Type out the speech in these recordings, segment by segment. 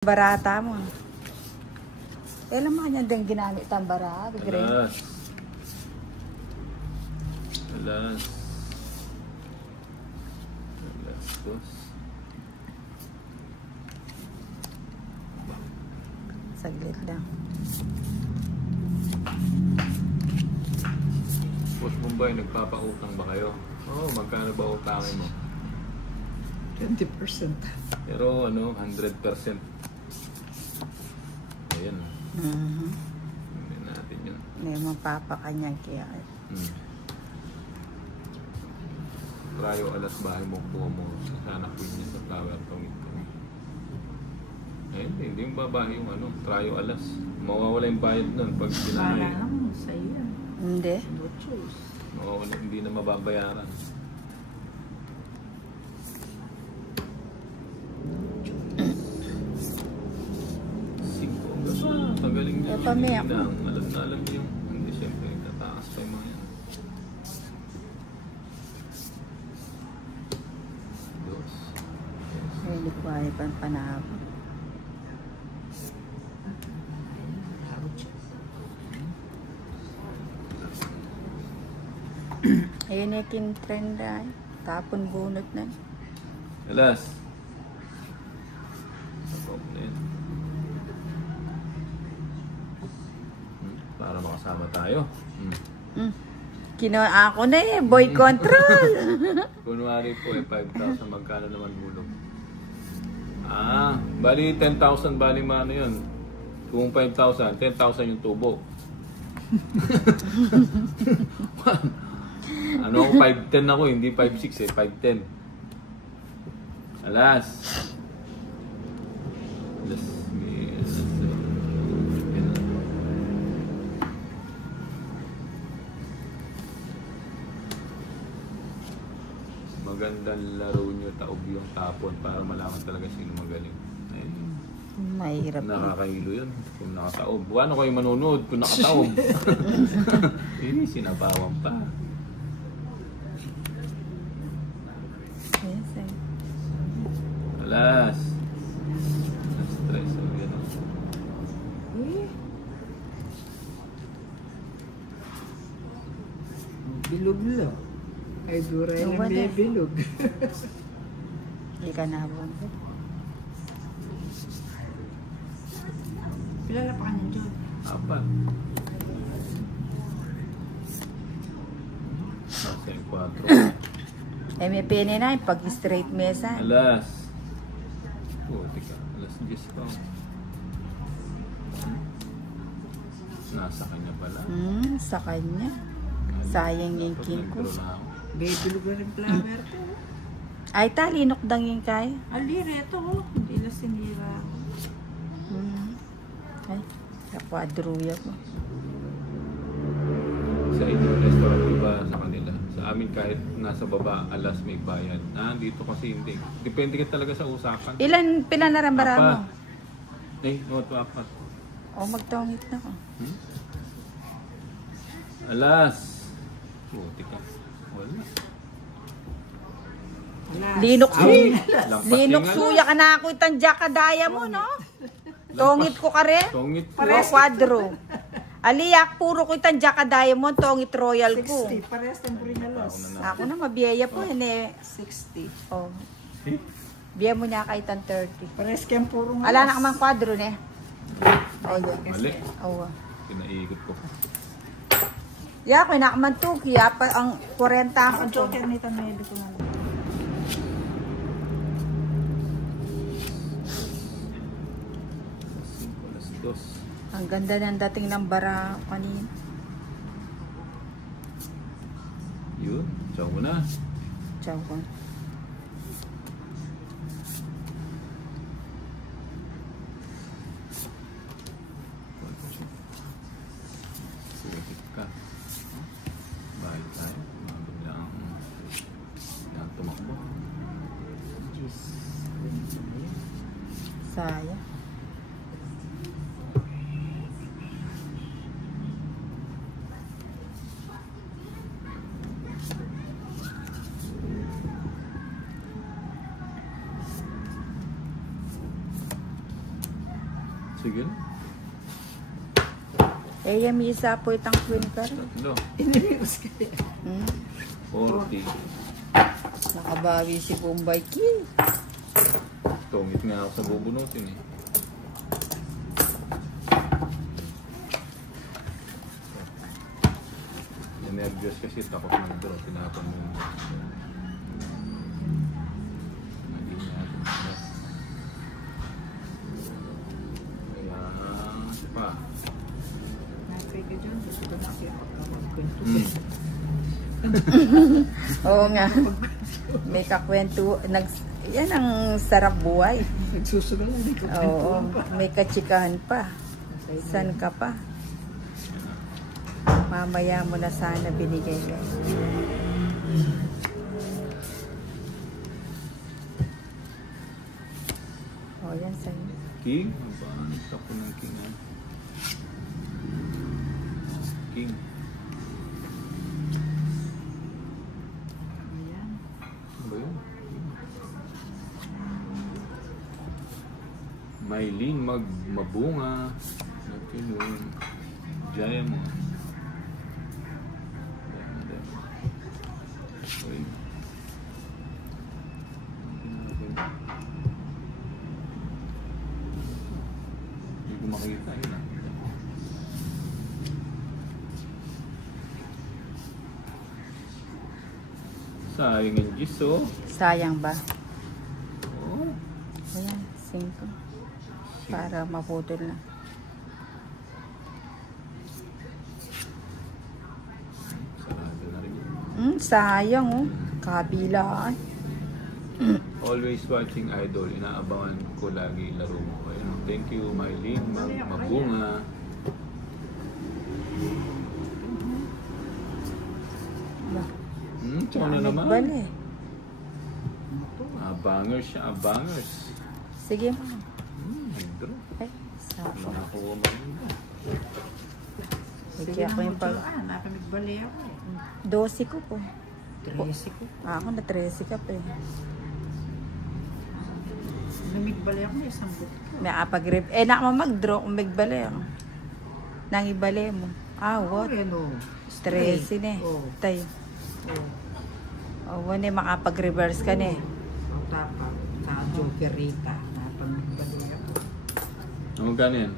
Barata mo. Alam mo kanya din ginamit ang barata. Alas. Alas. Alas dos. Saglit lang. Boss Bombay, nagpapautang ba kayo? Oo, magkano ba utangin mo? 20%. Pero ano, 100%. Ayan. Hindi natin yun. May mapapakanya kaya. Trayo alas bahay mo po mo. Sana po niya sa flower tongit ko. Eh, hindi yung babae yung ano, trayo alas. Mawawala yung bayad nun pag binahay. Wala naman sa iyo. Hindi. No choice. Mawawala, hindi na mababayaran. Magaling niya. Pamaya ko. Alam na alam niyo yung hindi siyempre tataas pa yung mga yan. Dos. May likwaya pang panahabo. Ayun yung kintrend ay. Tapon bunot na. Alas. Sabog na yan. Para makasama tayo. Ako na eh. Boy control. Kunwari po eh, 5,000. Magkano naman hulog? Bali 10,000. Bali ano yun? Kung 5,000, 10,000 yung tubo. Ano ako, 5'10 ako, hindi 5'6 eh, 5'10. Alas. Alas. Magandang laro nyo, taob yung tapon para malaman talaga sino magaling. Ayun. Mahirap. Nakakahilo yun kung nakataob. Ano kayo manonood kung nakataob? Hindi, sinabawan pa. Yes, eh. Alas. Stress ang gano'n. Bilog lang. Ay, dura yung may bilog. Hindi ka nabon. Pilala pa ka niyan, John? 4. Nasa yung 4. Eh, may pene na pag straight mesa. Alas. Tika. Alas 10 pa. Nasa kanya pala. Sa kanya. Sayang yung king ko. May bilog na rin flower to. Ay, talinok dang yung kay. Alire ito, oh. Hindi na sinira. Ay, kapwadruya ko. Sa inyo, restaurant iba sa kanila. Sa amin kahit nasa baba, alas may bayad. Dito kasi hindi. Depende ka talaga sa usapan. Pila na rin bara mo? Ay, no, 4. O, magtongit na ko. Alas. Tika. Wala. Linok suya ka na ako itandya ka daya mo, no? Tongit ko ka rin? Tongit ko. O, kwadro. Aliyak, puro ko itandya ka diamond, tongit royal ko. 60. Parehas ng bringalos. Ako na, mabiyaya po. 60. Oh. Biya mo niya kay tan 30. Parehas kayang puro ngalos. Ala na kamang kwadro, ne? Oh, yun. Mali. Oh. Pinaikot ko. Ya, ko nakaman to. Kaya pa ang 40 ako. Ang joker nito na yun ko na lang. Alas 2. Ang ganda ng dating ng bara kanina. Yun. Ciao muna. Ciao ko. Sige ka. Balik tayo. Mabiglang tumakbo. Saya. Sige. Eh, yung misa po itang queen ka rin. Tatlo. Iniliwas ka yan. 40. Nakabawi si Bombay Ki. Tungit nga ako sa bubunutin eh. Nervyos kasi takot mag-draw. Tinapon mo yung... Hindi natin. Kaya... pa. Nakay ka dyan. Gusto ko na siya pagkawag-kwento. Oo nga. May kakwento. Yan ang sarap buhay. Nagsusugal na din ko. Oo. May katsikahan pa. San ka pa? Mamaya mo na sana binigay ka. O, yan sa'yo. King? Mabahanap ako ng king ha? King. Ayan. Ano ba yun? Maylin mabunga. Nakinun. Jaya mo. Okay. Hindi ko makita yun ah. Sayang yung gis oh. Sayang ba? Oh. Ayan, 5. Para maputol na. Sarado na rin. Sayang oh. Kabilaan. Always watching Idol. Inaabangan ko lagi laro mo. Ayun. Thank you, Maylin. Mabunga. Tsaka na naman. Nagbali. Abangers siya, abangers. Sige mo. Hydro. Ay, sapo. Nakakuha mo rin. Sige ako yung pag... Napamigbali ako eh. 12 ko po. 13 ko. Ako na 13 ka pa eh. Namigbali ako may isang buto. May apag-rip. Eh, nakamamag-draw kung magbali ako. Nang ibali mo. What? Ano? 13 eh. Oh. Tayo. Oh. Wala makapag-reverse ka na eh. Ang tapang. Sa Jokerita. Napamigbali ako. Ano gano yan?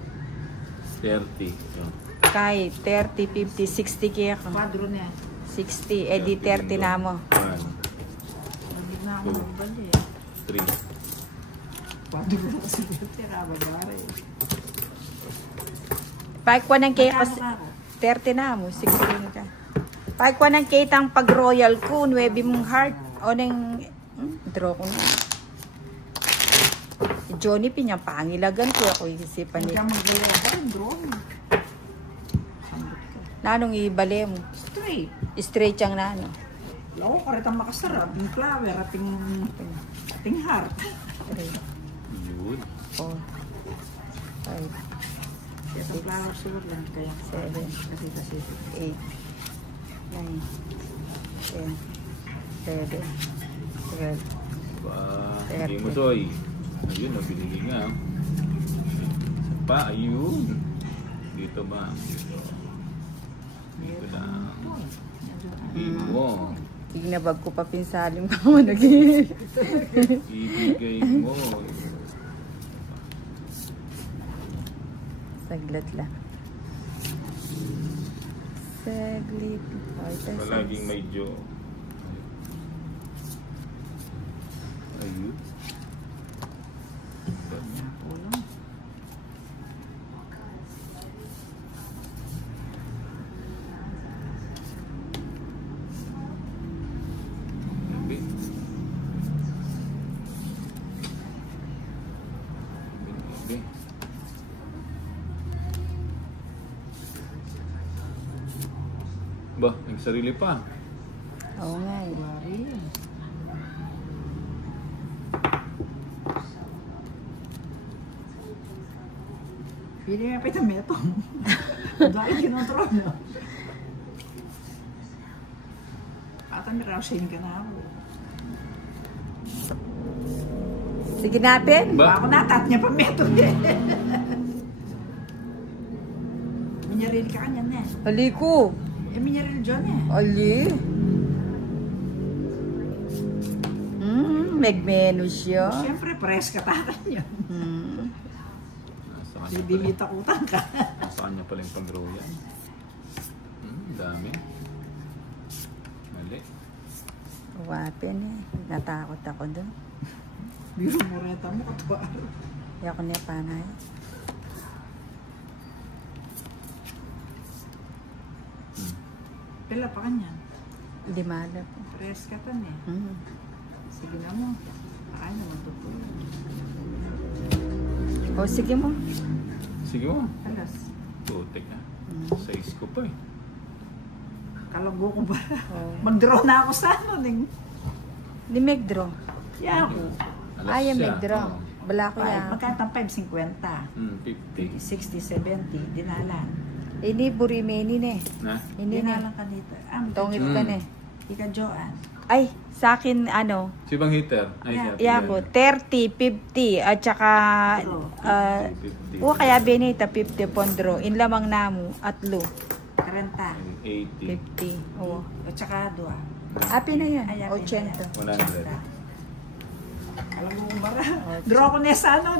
30. Yun. Kahit 30, 50, 60 kaya ako. Kwadro niya. 60. Eh di 30 na mo. 1, Namig na ako Two. magbali. 3. Kwadro na kasi dito. Rabagari. Pagkwa ng kaya Magkano ka ako? 30 na mo. 16 ka. Pagkwa ng kitang pag-royal ko, 9 mong heart. O nang... draw ko na. Si Johnny pinyang pangilagan ko. Ako isipan Hindi niya. ka magbali ako rin. Drawing. Sambot ka. Nanong ibali mo? Straight. Straight yung nano. Lako ka rin ang makasarap. Yung flower. Ating heart. 3, Yun. 4, 5, Kaya sa flower sugar lang. Kaya 7, kasi 8, 9, 10, 11, 12. Ba, 30. hindi mo soy. Ayun, nabili nga. Isa pa, ayun. Dito ba? Dito. Dito lang. Mo. Ignabag ko pa pinsalim ka mo nag-i. Ibigay mo. Saglit lang. Saglit. Palaging medyo. Ayun. Ulang. Gabi. Gabi. Ba, nagsarili pa. Oo nga eh. Wari yan. Pili nga pa itong metong. Dahil kinontrol na. Ata may rausin ka na ako. Sige natin. Ba? Ako natat niya pa metong eh. minyaril ka kanyan eh. Ali ko. Minyaril dyan eh. Ali. Magmenu siya. Siyempre, press ka tatan yun. Nasa kanya pala. Bibitakutan ka. Nasa kanya pala yung pag-royal. Dami. Mali. Wapin eh. Natakot ako doon. Biro mo reta mo katwa. Hindi ako niya panay. Pila pa kanyan. Limada po. Press ka tan eh. Sige na mo. Ay naman to po. O sige mo. Sige mo. Alas. Tutik ha. Size ko pa eh. Kalago ko ba? Oh. Mag-draw na ako sa ano. Ning. Di megdraw. Yeah ako. Alas Ay, yung siya. megdraw. Oo. Bala ko yan. Magkatang 5.50. 50. 60, 70. Dinalan. Ini burimeni ne. Na? Ini ne. Dinalan ka dito. Tongit ka ne. Ika Joan. Ay, sa akin ano, Si bang hitter? Ay, Yeah. siya. yako, 30, 50, at saka, kaya benita 50 pondro, in lamang namu, at lo, 40. 80. 50. Oo. At saka 2. Api na yan, Ay, 80. 100. Alam mo kung bara. Draw ko niya sa ano.